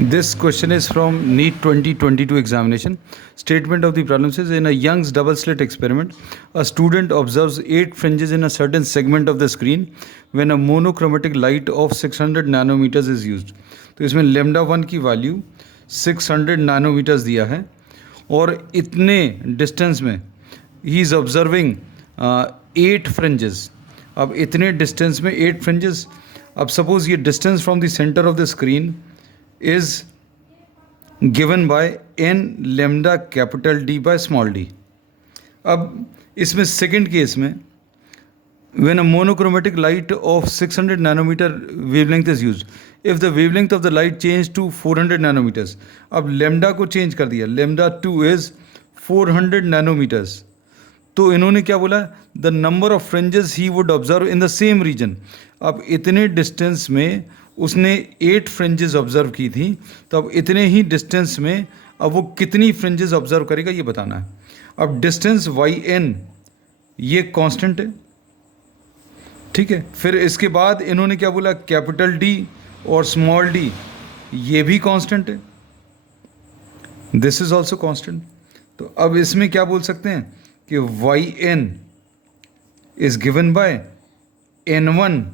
This question is from NEET 2022 examination. Statement of the problem says, in a Young's double slit experiment, a student observes 8 fringes in a certain segment of the screen when a monochromatic light of 600 nanometers is used. तो इसमें lambda 1 की value 600 nanometres दिया है और इतने distance में he is observing 8 fringes. अब इतने डिस्टेंस में 8 फ्रिंजेस. अब सपोज ये distance from the centre of the screen is given by n lambda capital D by small d. अब इसमें सेकेंड केस में when a monochromatic light of 600 nanometer wavelength is used, if the wavelength of the light changed to 400 nanometers, अब lambda को change कर दिया, lambda 2 is 400 nanometers. तो इन्होंने क्या बोला, the number of fringes he would observe in the same region. अब इतने डिस्टेंस में उसने 8 फ्रिंजेस ऑब्जर्व की थी, तो अब इतने ही डिस्टेंस में अब वो कितनी फ्रिंजेस ऑब्जर्व करेगा ये बताना है. अब डिस्टेंस yn ये कांस्टेंट है, ठीक है. फिर इसके बाद इन्होंने क्या बोला, कैपिटल D और स्मॉल d ये भी कांस्टेंट है, दिस इज ऑल्सो कांस्टेंट. तो अब इसमें क्या बोल सकते हैं कि yn is given by n1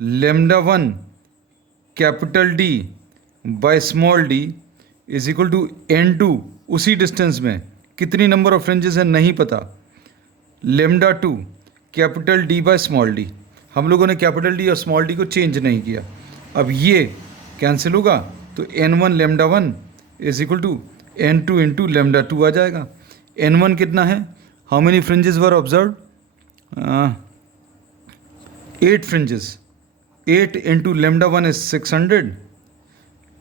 lambda 1 capital D by small d is equal to n2. उसी डिस्टेंस में कितनी नंबर ऑफ फ्रिंजेस है नहीं पता, lambda 2 capital D by small d. हम लोगों ने कैपिटल D और स्मॉल d को चेंज नहीं किया. अब ये कैंसिल होगा तो n1 lambda 1 is equal to n2 into lambda 2 आ जाएगा. n1 कितना है, how many fringes were observe, 8 fringes. 8 into lambda 1 is 600,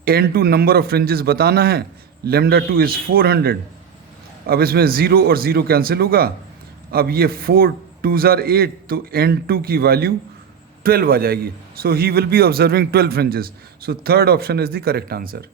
n2 number of fringes बताना है, lambda 2 इज 400. अब इसमें 0 और 0 कैंसिल होगा. अब ये 4 2s are 8, तो n2 की वैल्यू 12 आ जाएगी. So he will be observing 12 fringes. So third option is the correct answer.